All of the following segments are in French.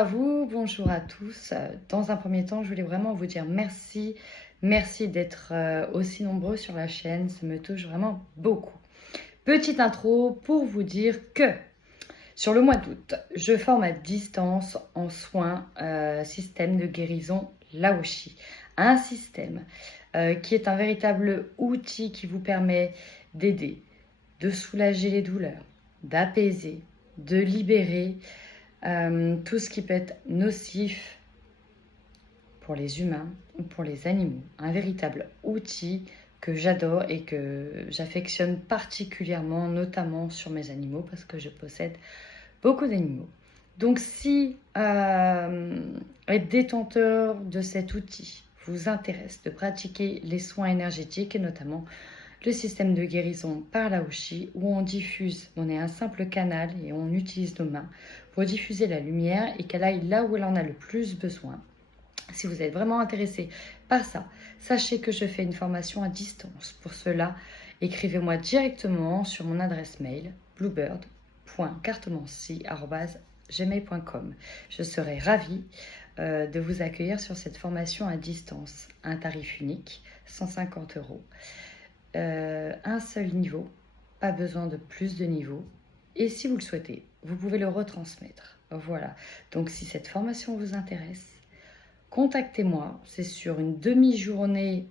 à vous, bonjour à tous. Dans un premier temps, je voulais vraiment vous dire merci. Merci d'être aussi nombreux sur la chaîne, ça me touche vraiment beaucoup. Petite intro pour vous dire que sur le mois d'août, je forme à distance en soins système de guérison Laoshi. Un système qui est un véritable outil qui vous permet d'aider, de soulager les douleurs, d'apaiser, de libérer tout ce qui peut être nocif pour les humains ou pour les animaux. Un véritable outil que j'adore et que j'affectionne particulièrement, notamment sur mes animaux, parce que je possède beaucoup d'animaux. Donc si être détenteur de cet outil vous intéresse, de pratiquer les soins énergétiques et notamment le système de guérison par Laoshi, où on diffuse, on est un simple canal et on utilise nos mains pour diffuser la lumière et qu'elle aille là où elle en a le plus besoin. Si vous êtes vraiment intéressé par ça, sachez que je fais une formation à distance. Pour cela, écrivez-moi directement sur mon adresse mail bluebird.cartomancie@gmail.com. Je serai ravie de vous accueillir sur cette formation à distance. Un tarif unique, 150 €. Un seul niveau, pas besoin de plus de niveaux. Et si vous le souhaitez, vous pouvez le retransmettre. Voilà. Donc si cette formation vous intéresse, contactez-moi. C'est sur une demi-journée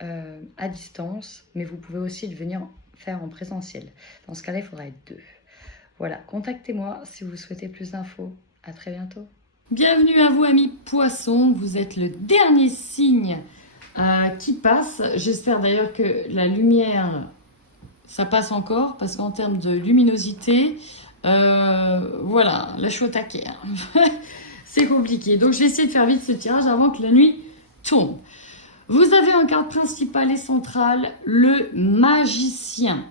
à distance, mais vous pouvez aussi le venir faire en présentiel. Dans ce cas-là, il faudra être 2. Voilà, contactez-moi si vous souhaitez plus d'infos. À très bientôt. Bienvenue à vous, amis poissons. Vous êtes le dernier signe qui passe. J'espère d'ailleurs que la lumière, ça passe encore, parce qu'en termes de luminosité, voilà, là je suis au taquet. C'est compliqué. Donc je vais essayer de faire vite ce tirage avant que la nuit tombe. Vous avez en carte principale et centrale le magicien.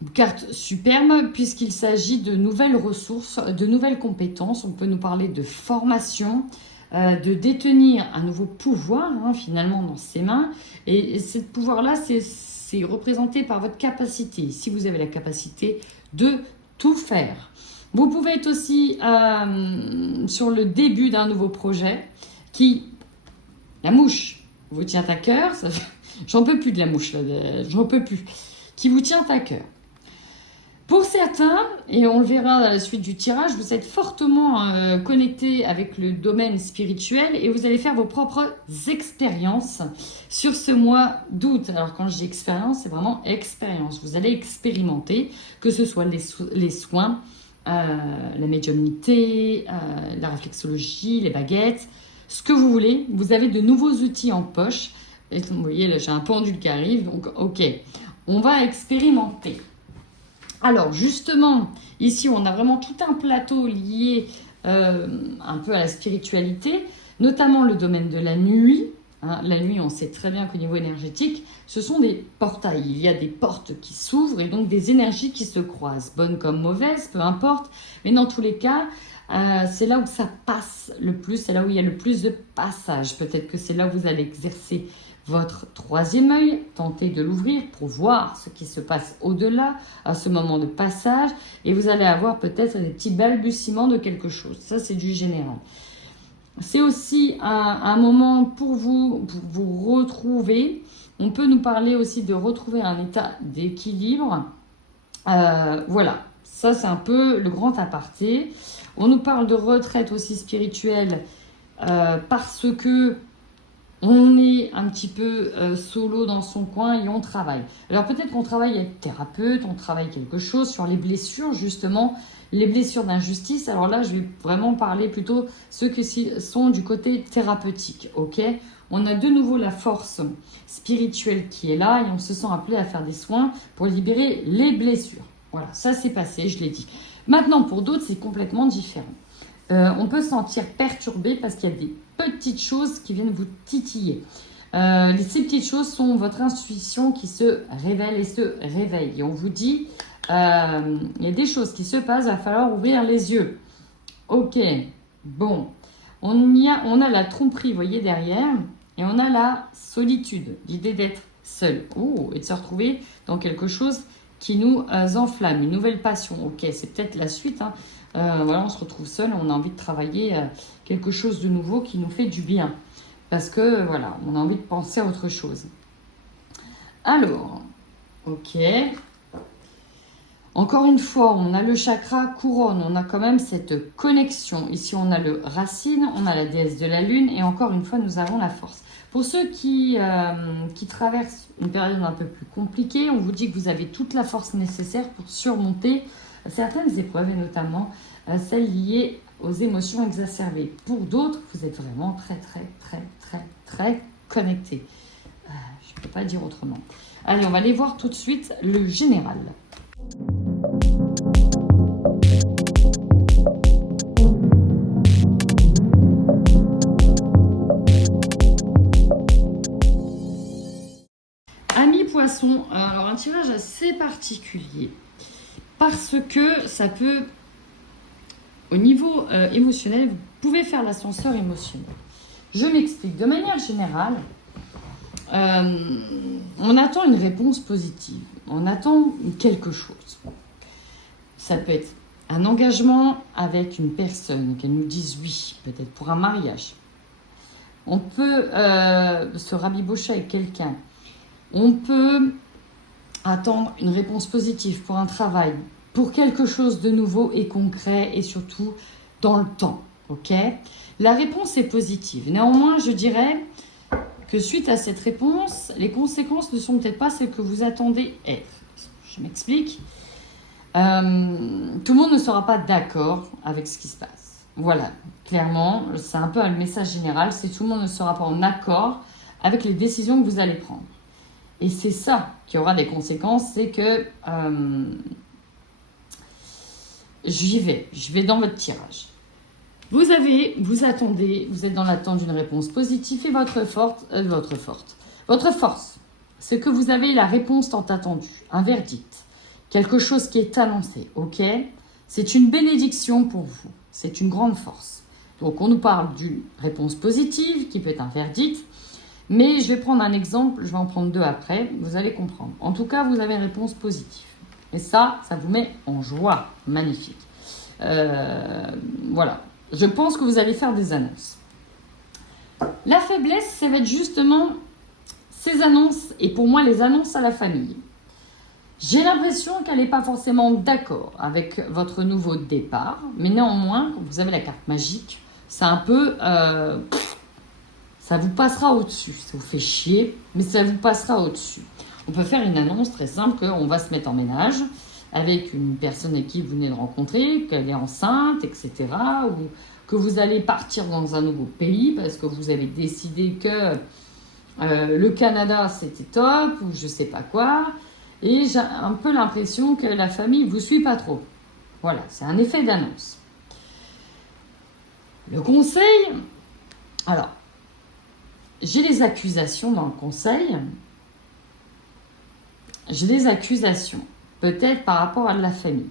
Une carte superbe puisqu'il s'agit de nouvelles ressources, de nouvelles compétences. On peut nous parler de formation, de détenir un nouveau pouvoir finalement dans ses mains. Et ce pouvoir-là, c'est représenté par votre capacité. Si vous avez la capacité de tout faire. Vous pouvez être aussi sur le début d'un nouveau projet qui, la mouche, vous tient à cœur. J'en peux plus de la mouche, là, j'en peux plus. Qui vous tient à cœur. Pour certains, et on le verra à la suite du tirage, vous êtes fortement connectés avec le domaine spirituel et vous allez faire vos propres expériences sur ce mois d'août. Alors quand je dis expérience, c'est vraiment expérience. Vous allez expérimenter, que ce soit les soins, la médiumnité, la réflexologie, les baguettes, ce que vous voulez. Vous avez de nouveaux outils en poche. Et vous voyez, là j'ai un pendule qui arrive, donc ok, on va expérimenter. Alors justement, ici on a vraiment tout un plateau lié un peu à la spiritualité, notamment le domaine de la nuit. La nuit, on sait très bien qu'au niveau énergétique, ce sont des portails. Il y a des portes qui s'ouvrent et donc des énergies qui se croisent, bonnes comme mauvaises, peu importe. Mais dans tous les cas, c'est là où ça passe le plus, c'est là où il y a le plus de passage. Peut-être que c'est là où vous allez exercer votre troisième œil, tentez de l'ouvrir pour voir ce qui se passe au-delà, à ce moment de passage, et vous allez avoir peut-être des petits balbutiements de quelque chose. Ça, c'est du général. C'est aussi un moment pour vous retrouver. On peut nous parler aussi de retrouver un état d'équilibre. Voilà, ça c'est un peu le grand aparté. On nous parle de retraite aussi spirituelle parce que on est un petit peu solo dans son coin et on travaille. Alors peut-être qu'on travaille avec thérapeute, on travaille quelque chose sur les blessures justement, les blessures d'injustice. Alors là, je vais vraiment parler plutôt ceux qui sont du côté thérapeutique, ok ? On a de nouveau la force spirituelle qui est là et on se sent appelé à faire des soins pour libérer les blessures. Voilà, ça c'est passé, je l'ai dit. Maintenant, pour d'autres, c'est complètement différent. On peut se sentir perturbé parce qu'il y a des petites choses qui viennent vous titiller. Ces petites choses sont votre intuition qui se révèle et se réveille. Et on vous dit, il y a des choses qui se passent, il va falloir ouvrir les yeux. Ok, bon. On a la tromperie, vous voyez, derrière. Et on a la solitude, l'idée d'être seul. Et de se retrouver dans quelque chose qui nous enflamme, une nouvelle passion. Ok, c'est peut-être la suite. Voilà, on se retrouve seul, on a envie de travailler quelque chose de nouveau qui nous fait du bien. Parce que, voilà, on a envie de penser à autre chose. Alors, ok. Encore une fois, on a le chakra couronne, on a quand même cette connexion. Ici, on a le racine, on a la déesse de la lune et encore une fois, nous avons la force. Pour ceux qui traversent une période un peu plus compliquée, on vous dit que vous avez toute la force nécessaire pour surmonter certaines épreuves et notamment celles liées aux émotions exacerbées. Pour d'autres, vous êtes vraiment très connectés. Je ne peux pas dire autrement. Allez, on va aller voir tout de suite le général. Amis poissons, alors un tirage assez particulier parce que ça peut, au niveau émotionnel, vous pouvez faire l'ascenseur émotionnel. Je m'explique. De manière générale, on attend une réponse positive. On attend quelque chose. Ça peut être un engagement avec une personne, qu'elle nous dise oui, peut-être pour un mariage. On peut se rabibocher avec quelqu'un. On peut attendre une réponse positive pour un travail, pour quelque chose de nouveau et concret et surtout dans le temps. Ok ? La réponse est positive. Néanmoins, je dirais que suite à cette réponse, les conséquences ne sont peut-être pas celles que vous attendez être. Je m'explique. Tout le monde ne sera pas d'accord avec ce qui se passe. Voilà, clairement, c'est un peu le message général, c'est que tout le monde ne sera pas en accord avec les décisions que vous allez prendre. Et c'est ça qui aura des conséquences, c'est que je vais dans votre tirage. Vous attendez, vous êtes dans l'attente d'une réponse positive et votre force, c'est que vous avez la réponse tant attendue, un verdict, quelque chose qui est annoncé, ok ? C'est une bénédiction pour vous, c'est une grande force. Donc on nous parle d'une réponse positive qui peut être un verdict, mais je vais prendre un exemple, je vais en prendre deux après, vous allez comprendre. En tout cas, vous avez une réponse positive. Et ça vous met en joie, magnifique. Voilà. Je pense que vous allez faire des annonces. La faiblesse, ça va être justement ces annonces, et pour moi, les annonces à la famille. J'ai l'impression qu'elle n'est pas forcément d'accord avec votre nouveau départ, mais néanmoins, quand vous avez la carte magique, c'est un peu... ça vous passera au-dessus. Ça vous fait chier, mais ça vous passera au-dessus. On peut faire une annonce très simple qu'on va se mettre en ménage avec une personne avec qui vous venez de rencontrer, qu'elle est enceinte, etc. Ou que vous allez partir dans un nouveau pays parce que vous avez décidé que le Canada, c'était top, ou je sais pas quoi. Et j'ai un peu l'impression que la famille ne vous suit pas trop. Voilà, c'est un effet d'annonce. Le conseil, alors, j'ai les accusations dans le conseil. J'ai des accusations, peut-être par rapport à de la famille,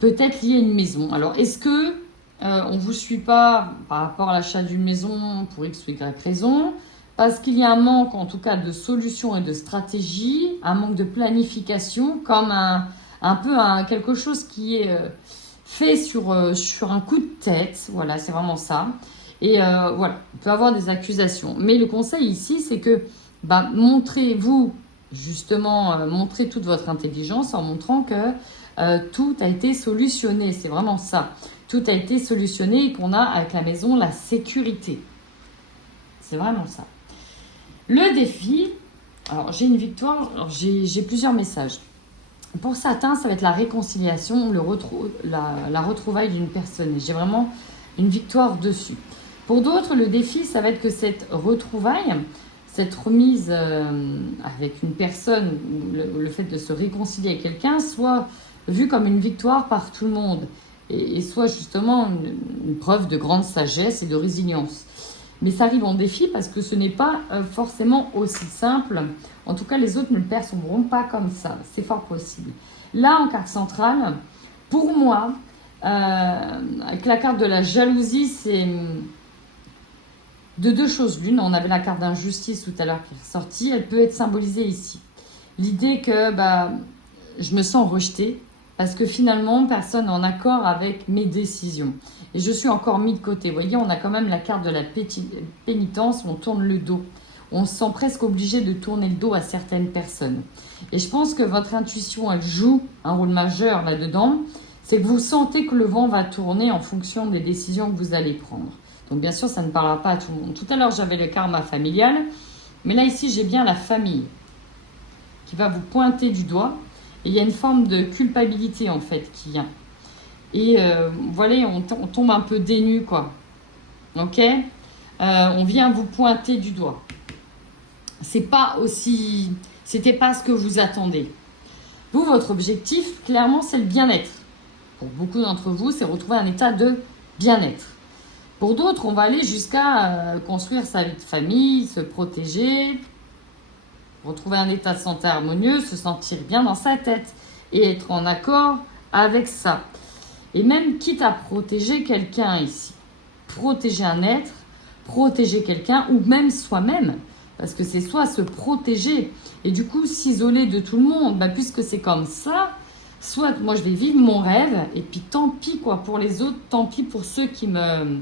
peut-être liées à une maison. Alors, est-ce que on ne vous suit pas par rapport à l'achat d'une maison pour X ou Y raison, parce qu'il y a un manque, en tout cas, de solutions et de stratégie, un manque de planification, comme un peu quelque chose qui est fait sur un coup de tête. Voilà, c'est vraiment ça. Et voilà, on peut avoir des accusations. Mais le conseil ici, c'est que montrez-vous, justement, montrez toute votre intelligence en montrant que tout a été solutionné. C'est vraiment ça. Tout a été solutionné et qu'on a avec la maison la sécurité. C'est vraiment ça. Le défi, alors j'ai une victoire, alors j'ai plusieurs messages. Pour certains, ça va être la réconciliation, la retrouvaille d'une personne. Et j'ai vraiment une victoire dessus. Pour d'autres, le défi, ça va être que cette retrouvaille, cette remise avec une personne, le fait de se réconcilier avec quelqu'un, soit vu comme une victoire par tout le monde et soit justement une preuve de grande sagesse et de résilience. Mais ça arrive en défi parce que ce n'est pas forcément aussi simple. En tout cas, les autres ne le percevront pas comme ça. C'est fort possible. Là, en carte centrale, pour moi, avec la carte de la jalousie, c'est de deux choses l'une. On avait la carte d'injustice tout à l'heure qui est ressortie. Elle peut être symbolisée ici. L'idée que je me sens rejetée, parce que finalement, personne n'est en accord avec mes décisions. Et je suis encore mis de côté. Vous voyez, on a quand même la carte de la pénitence, on tourne le dos. On se sent presque obligé de tourner le dos à certaines personnes. Et je pense que votre intuition, elle joue un rôle majeur là-dedans. C'est que vous sentez que le vent va tourner en fonction des décisions que vous allez prendre. Donc bien sûr, ça ne parlera pas à tout le monde. Tout à l'heure, j'avais le karma familial. Mais là, ici, j'ai bien la famille qui va vous pointer du doigt. Et il y a une forme de culpabilité, en fait, qui vient. Et voilà, on tombe un peu dénu, quoi. Ok, on vient vous pointer du doigt. C'était pas ce que vous attendez. Vous, votre objectif, clairement, c'est le bien-être. Pour beaucoup d'entre vous, c'est retrouver un état de bien-être. Pour d'autres, on va aller jusqu'à construire sa vie de famille, se protéger, retrouver un état de santé harmonieux, se sentir bien dans sa tête et être en accord avec ça. Et même quitte à protéger quelqu'un ici, protéger un être, protéger quelqu'un ou même soi-même, parce que c'est soit se protéger et du coup s'isoler de tout le monde, puisque c'est comme ça, soit moi je vais vivre mon rêve et puis tant pis quoi pour les autres, tant pis pour ceux qui me...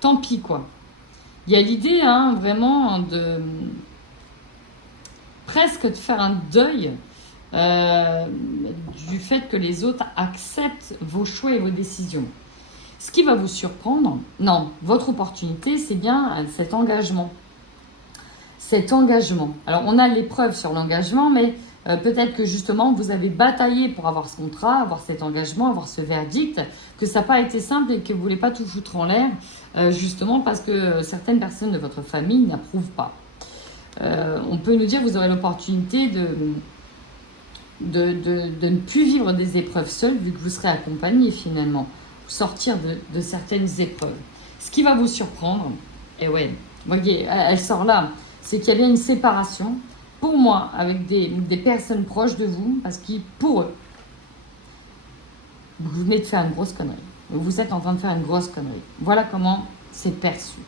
Tant pis quoi. Il y a l'idée vraiment de... presque de faire un deuil du fait que les autres acceptent vos choix et vos décisions. Ce qui va vous surprendre, non, votre opportunité, c'est bien cet engagement. Cet engagement. Alors, on a l'épreuve sur l'engagement, mais peut-être que justement, vous avez bataillé pour avoir ce contrat, avoir cet engagement, avoir ce verdict, que ça n'a pas été simple et que vous ne voulez pas tout foutre en l'air, justement parce que certaines personnes de votre famille n'approuvent pas. On peut nous dire que vous aurez l'opportunité de ne plus vivre des épreuves seules, vu que vous serez accompagné finalement, sortir de certaines épreuves. Ce qui va vous surprendre, et ouais, vous voyez, elle sort là, c'est qu'il y a bien une séparation, pour moi, avec des personnes proches de vous, parce que pour eux, vous venez de faire une grosse connerie. Vous êtes en train de faire une grosse connerie. Voilà comment c'est perçu.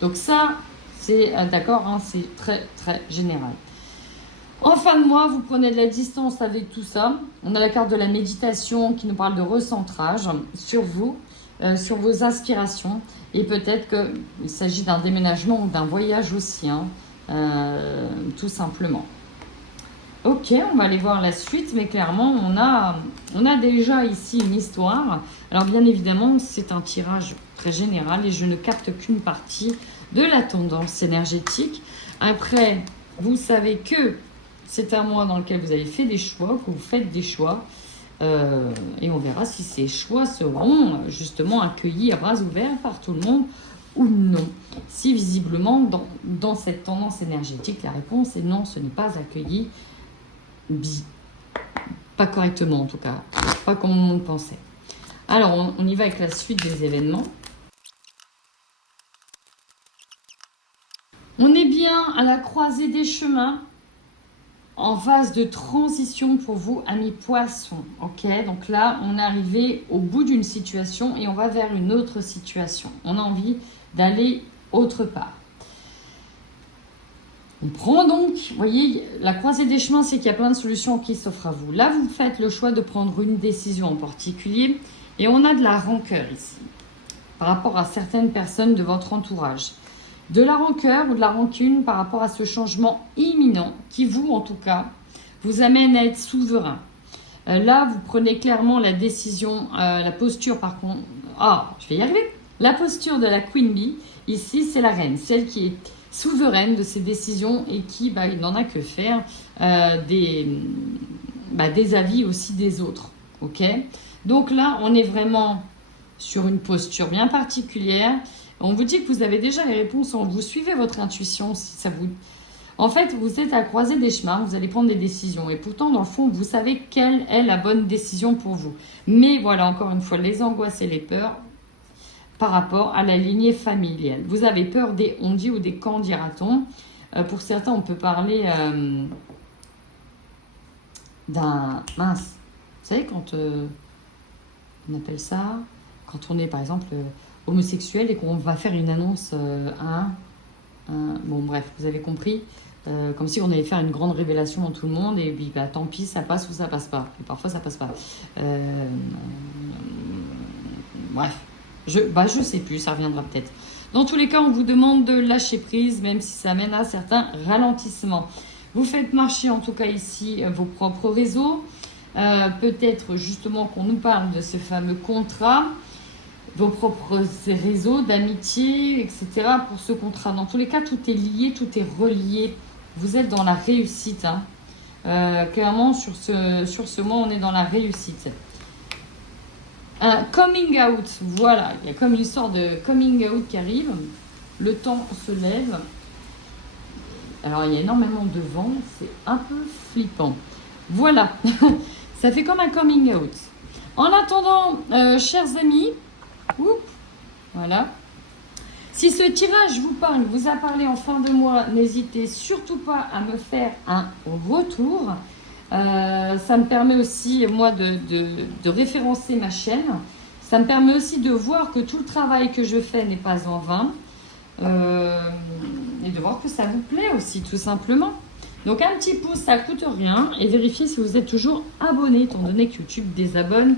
Donc ça, c'est d'accord, c'est très très général. En fin de mois, vous prenez de la distance avec tout ça. On a la carte de la méditation qui nous parle de recentrage sur vous, sur vos aspirations. Et peut-être qu'il s'agit d'un déménagement ou d'un voyage aussi, tout simplement. Ok, on va aller voir la suite, mais clairement, on a déjà ici une histoire. Alors bien évidemment, c'est un tirage très général et je ne capte qu'une partie de la tendance énergétique. Après, vous savez que c'est un mois dans lequel vous avez fait des choix, que vous faites des choix. Et on verra si ces choix seront justement accueillis à bras ouverts par tout le monde ou non. Si visiblement, dans cette tendance énergétique, la réponse est non, ce n'est pas accueilli. Pas correctement en tout cas, pas comme on le pensait. Alors, on y va avec la suite des événements. On est bien à la croisée des chemins, en phase de transition pour vous, amis poissons. Ok, donc là, on est arrivé au bout d'une situation et on va vers une autre situation. On a envie d'aller autre part. On prend donc, vous voyez, la croisée des chemins, c'est qu'il y a plein de solutions qui s'offrent à vous. Là, vous faites le choix de prendre une décision en particulier et on a de la rancœur ici, par rapport à certaines personnes de votre entourage. De la rancœur ou de la rancune par rapport à ce changement imminent qui, vous, en tout cas, vous amène à être souverain. Là, vous prenez clairement la décision, la posture par contre... je vais y arriver. La posture de la Queen Bee, ici, c'est la reine, celle qui est souveraine de ses décisions et qui, il n'en a que faire des avis aussi des autres. Ok ? Donc là, on est vraiment sur une posture bien particulière. On vous dit que vous avez déjà les réponses, vous suivez votre intuition si ça vous... En fait, vous êtes à croiser des chemins, vous allez prendre des décisions. Et pourtant, dans le fond, vous savez quelle est la bonne décision pour vous. Mais voilà, encore une fois, les angoisses et les peurs par rapport à la lignée familiale. Vous avez peur des on-dit ou des quand dira-t-on. Pour certains, on peut parler d'un... Mince, vous savez, quand on appelle ça... Quand on est, par exemple... homosexuel et qu'on va faire une annonce bon bref, vous avez compris. Comme si on allait faire une grande révélation dans tout le monde et puis bah, tant pis, ça passe ou ça passe pas. Et parfois ça passe pas. Bref, je sais plus, ça reviendra peut-être. Dans tous les cas, on vous demande de lâcher prise, même si ça mène à certains ralentissements. Vous faites marcher en tout cas ici vos propres réseaux. Peut-être justement qu'on nous parle de ce fameux contrat, vos propres réseaux d'amitié, etc. pour ce contrat. Dans tous les cas, tout est lié, tout est relié. Vous êtes dans la réussite. Hein. Clairement, sur ce mois, on est dans la réussite. Un coming out, voilà. Il y a comme une sorte de coming out qui arrive. Le temps se lève. Alors, il y a énormément de vent. C'est un peu flippant. Voilà. Ça fait comme un coming out. En attendant, chers amis, voilà. Si ce tirage vous parle, vous a parlé en fin de mois, n'hésitez surtout pas à me faire un retour. Ça me permet aussi, moi, de référencer ma chaîne. Ça me permet aussi de voir que tout le travail que je fais n'est pas en vain. Et de voir que ça vous plaît aussi, tout simplement. Donc, un petit pouce, ça ne coûte rien. Et vérifiez si vous êtes toujours abonné, étant donné que YouTube désabonne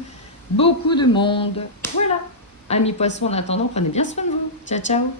beaucoup de monde. Voilà. Amis poissons, en attendant, prenez bien soin de vous. Ciao, ciao.